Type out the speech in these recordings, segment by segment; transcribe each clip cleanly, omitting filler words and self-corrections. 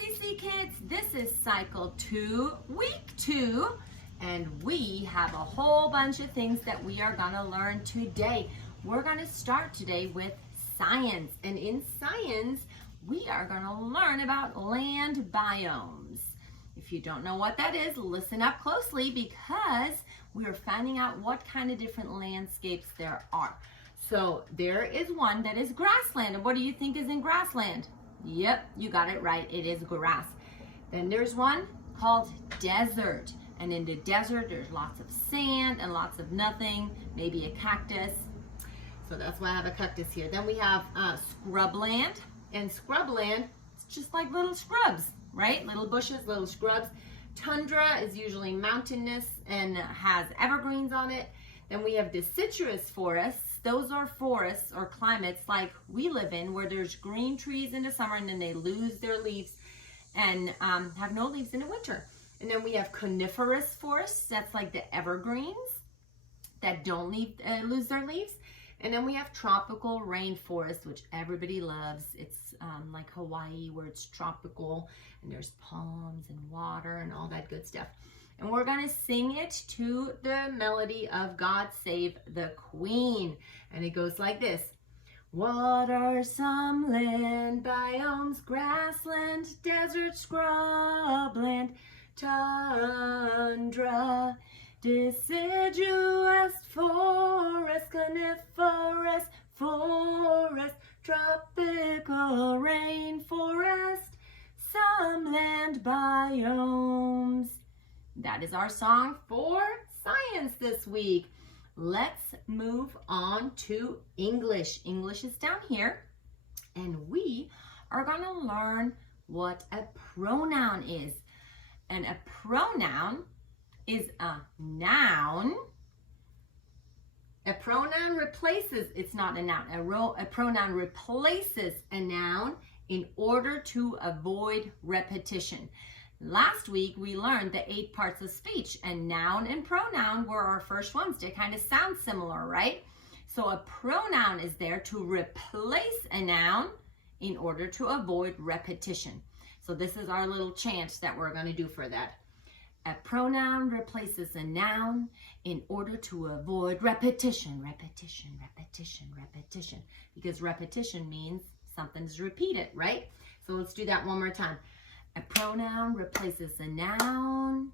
CC Kids, this is Cycle 2, Week 2, and we have a whole bunch of things that we are going to learn today. We're going to start today with science, and in science, we are going to learn about land biomes. If you don't know what that is, listen up closely because we are finding out what kind of different landscapes there are. So there is one that is grassland, and what do you think is in grassland? Yep, you got it right, it is grass. Then there's one called desert, and in the desert there's lots of sand and lots of nothing, maybe a cactus. So that's why I have a cactus here. Then we have scrubland, and scrubland, it's just like little scrubs, right? Little bushes, little scrubs. Tundra is usually mountainous and has evergreens on it. Then we have deciduous forests. Those are forests or climates like we live in, where there's green trees in the summer and then they lose their leaves and have no leaves in the winter. And then we have coniferous forests. That's like the evergreens that don't lose their leaves. And then we have tropical rainforest, which everybody loves. It's like Hawaii, where it's tropical and there's palms and water and all that good stuff. And we're going to sing it to the melody of God Save the Queen. And it goes like this. What are some land biomes? Grassland, desert, scrubland, tundra, deciduous forest, coniferous forest, tropical rainforest, some land biomes. That is our song for science this week. Let's move on to English. English is down here, and we are going to learn what a pronoun is. And a pronoun is a noun. A pronoun replaces, it's not a noun, a pronoun replaces a noun in order to avoid repetition. Last week, we learned the 8 parts of speech, and noun and pronoun were our first ones. They kind of sound similar, right? So a pronoun is there to replace a noun in order to avoid repetition. So this is our little chant that we're going to do for that. A pronoun replaces a noun in order to avoid repetition, repetition, repetition, repetition. Because repetition means something's repeated, right? So let's do that one more time. A pronoun replaces a noun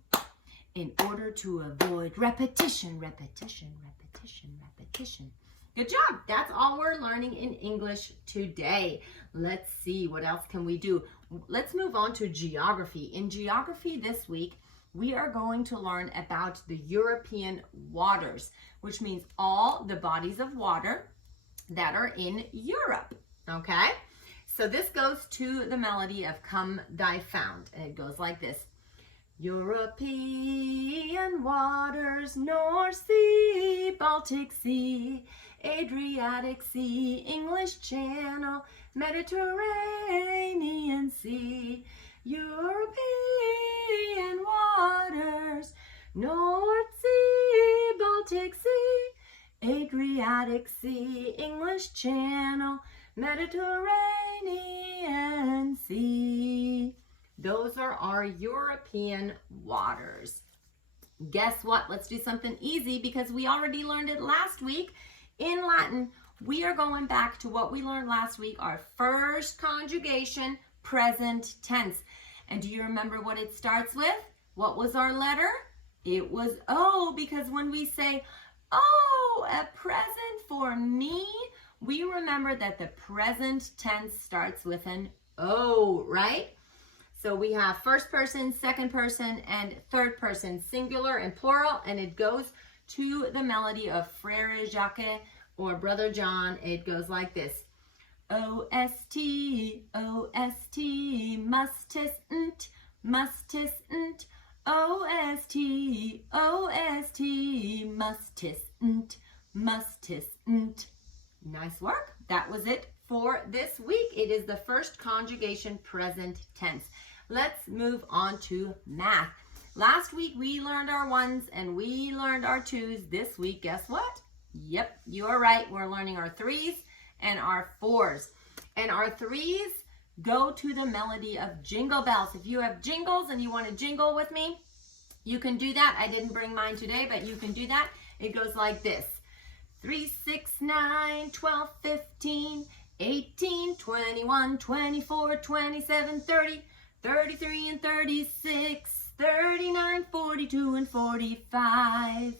in order to avoid repetition, repetition, repetition, repetition. Good job. That's all we're learning in English today. Let's see, what else can we do? Let's move on to geography. In geography this week, we are going to learn about the European waters, which means all the bodies of water that are in Europe, okay? So this goes to the melody of Come Thy Fount, and it goes like this. European waters, North Sea, Baltic Sea, Adriatic Sea, English Channel, Mediterranean Sea. European waters, North Sea, Baltic Sea, Adriatic Sea, English Channel, Mediterranean Sea. Those are our European waters. Guess what? Let's do something easy because we already learned it last week. In Latin, we are going back to what we learned last week, our first conjugation, present tense. And do you remember what it starts with? What was our letter? It was O, because when we say, oh, a present for me, we remember that the present tense starts with an O, right? So we have first person, second person, and third person, singular and plural, and it goes to the melody of Frere Jacques or Brother John. It goes like this. O-S-T, O-S-T, must-isn't, must-isn't, O-S-T, O-S-T, must-isn't, must-isn't. Nice work. That was it for this week. It is the first conjugation present tense. Let's move on to math. Last week we learned our ones and we learned our twos. This week, guess what? Yep, you are right. We're learning our threes and our fours. And our threes go to the melody of Jingle Bells. If you have jingles and you want to jingle with me, you can do that. I didn't bring mine today, but you can do that. It goes like this. 3, 6, 9, 12, 15, 18, 21, 24, 27, 30, 33 and 36, 39, 42 and 45.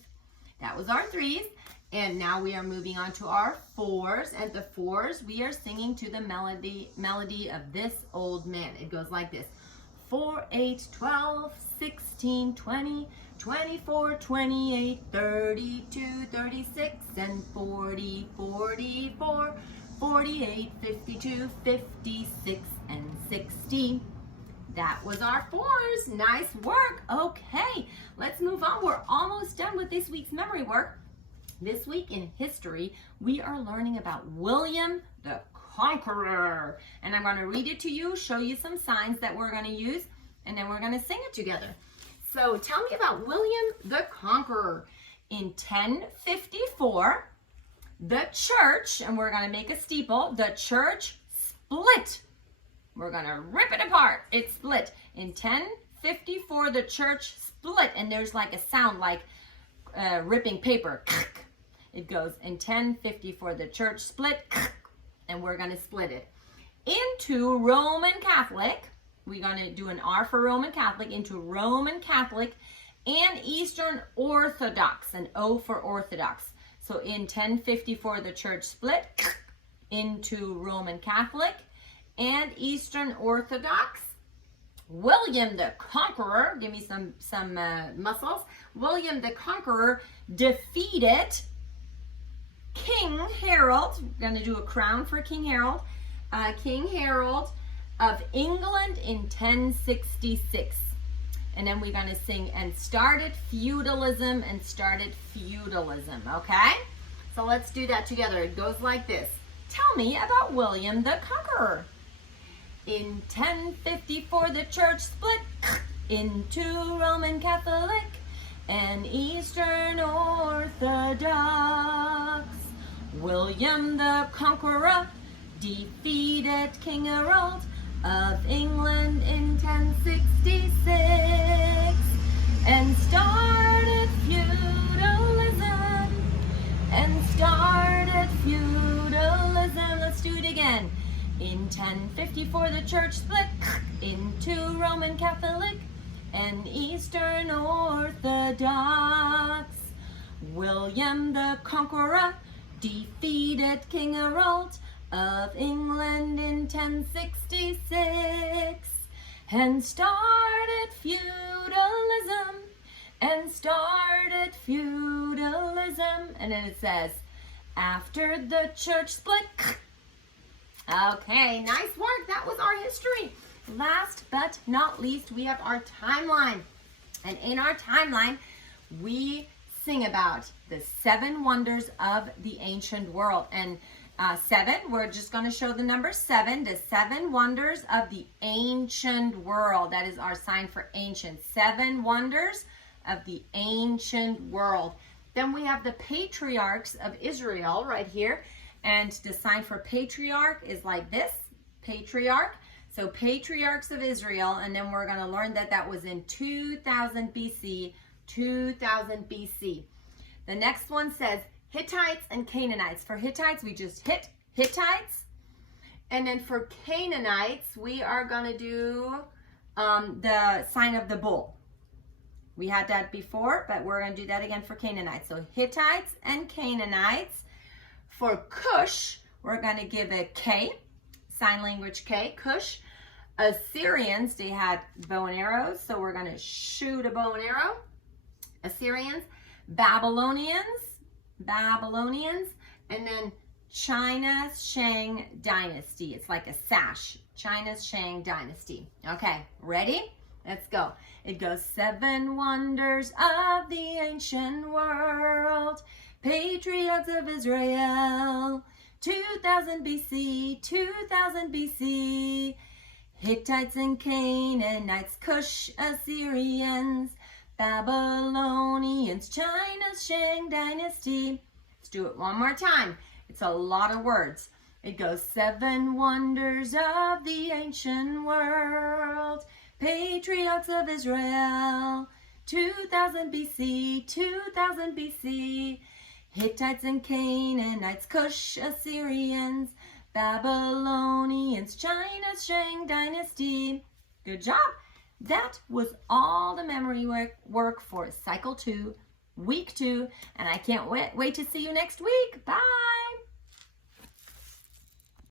That was our threes. And now we are moving on to our fours. And the fours, we are singing to the melody of This Old Man. It goes like this. 4, 8, 12, 16, 20, 24, 28, 32, 36, and 40, 44, 48, 52, 56, and 60. That was our fours. Nice work. Okay, let's move on. We're almost done with this week's memory work. This week in history, we are learning about William the Conqueror. And I'm going to read it to you, show you some signs that we're going to use, and then we're going to sing it together. So tell me about William the Conqueror. In 1054, the church, and we're going to make a steeple, the church split. We're going to rip it apart. It split. In 1054, the church split, and there's like a sound like ripping paper. It goes in 1054, the church split, and we're going to split it into Roman Catholic. We're going to do an R for Roman Catholic, into Roman Catholic and Eastern Orthodox, an O for Orthodox. So in 1054, the church split into Roman Catholic and Eastern Orthodox. William the Conqueror, give me some muscles. William the Conqueror defeated King Harold. We're going to do a crown for King Harold. King Harold of England in 1066. And then we're going to sing, and started feudalism, and started feudalism. Okay? So let's do that together. It goes like this. Tell me about William the Conqueror. In 1054, the church split into Roman Catholic and Eastern Orthodox. William the Conqueror defeated King Harold of England in 1066 and started feudalism. Let's do it again. In 1054, the church split into Roman Catholic and Eastern Orthodox. William the Conqueror defeated King Harold of England in 1066 and started feudalism. And then it says, after the church split. Okay, nice work. That was our history. Last but not least, we have our timeline. And in our timeline, we sing about the 7 wonders of the ancient world. And 7, we're just going to show the number 7, the 7 wonders of the ancient world. That is our sign for ancient. 7 wonders of the ancient world. Then we have the patriarchs of Israel right here. And the sign for patriarch is like this, patriarch. So patriarchs of Israel, and then we're going to learn that that was in 2000 BC, 2000 BC. The next one says Hittites and Canaanites. For Hittites, we just hit Hittites. And then for Canaanites, we are going to do the sign of the bull. We had that before, but we're going to do that again for Canaanites. So Hittites and Canaanites. For Cush, we're going to give a K, sign language K, Cush. Assyrians, they had bow and arrows, so we're going to shoot a bow and arrow. Assyrians. Babylonians, and then China's Shang Dynasty. It's like a sash. China's Shang Dynasty. Okay, ready? Let's go. It goes 7 wonders of the ancient world, patriarchs of Israel, 2000 BC, 2000 BC, Hittites and Canaanites, Cush, Assyrians, Babylonians, China's Shang Dynasty. Let's do it one more time. It's a lot of words. It goes 7 wonders of the ancient world, patriarchs of Israel, 2000 BC, 2000 BC, Hittites and Canaanites, Cush, Assyrians, Babylonians, China's Shang Dynasty. Good job. That was all the memory work for Cycle 2, Week 2, and I can't wait to see you next week. Bye.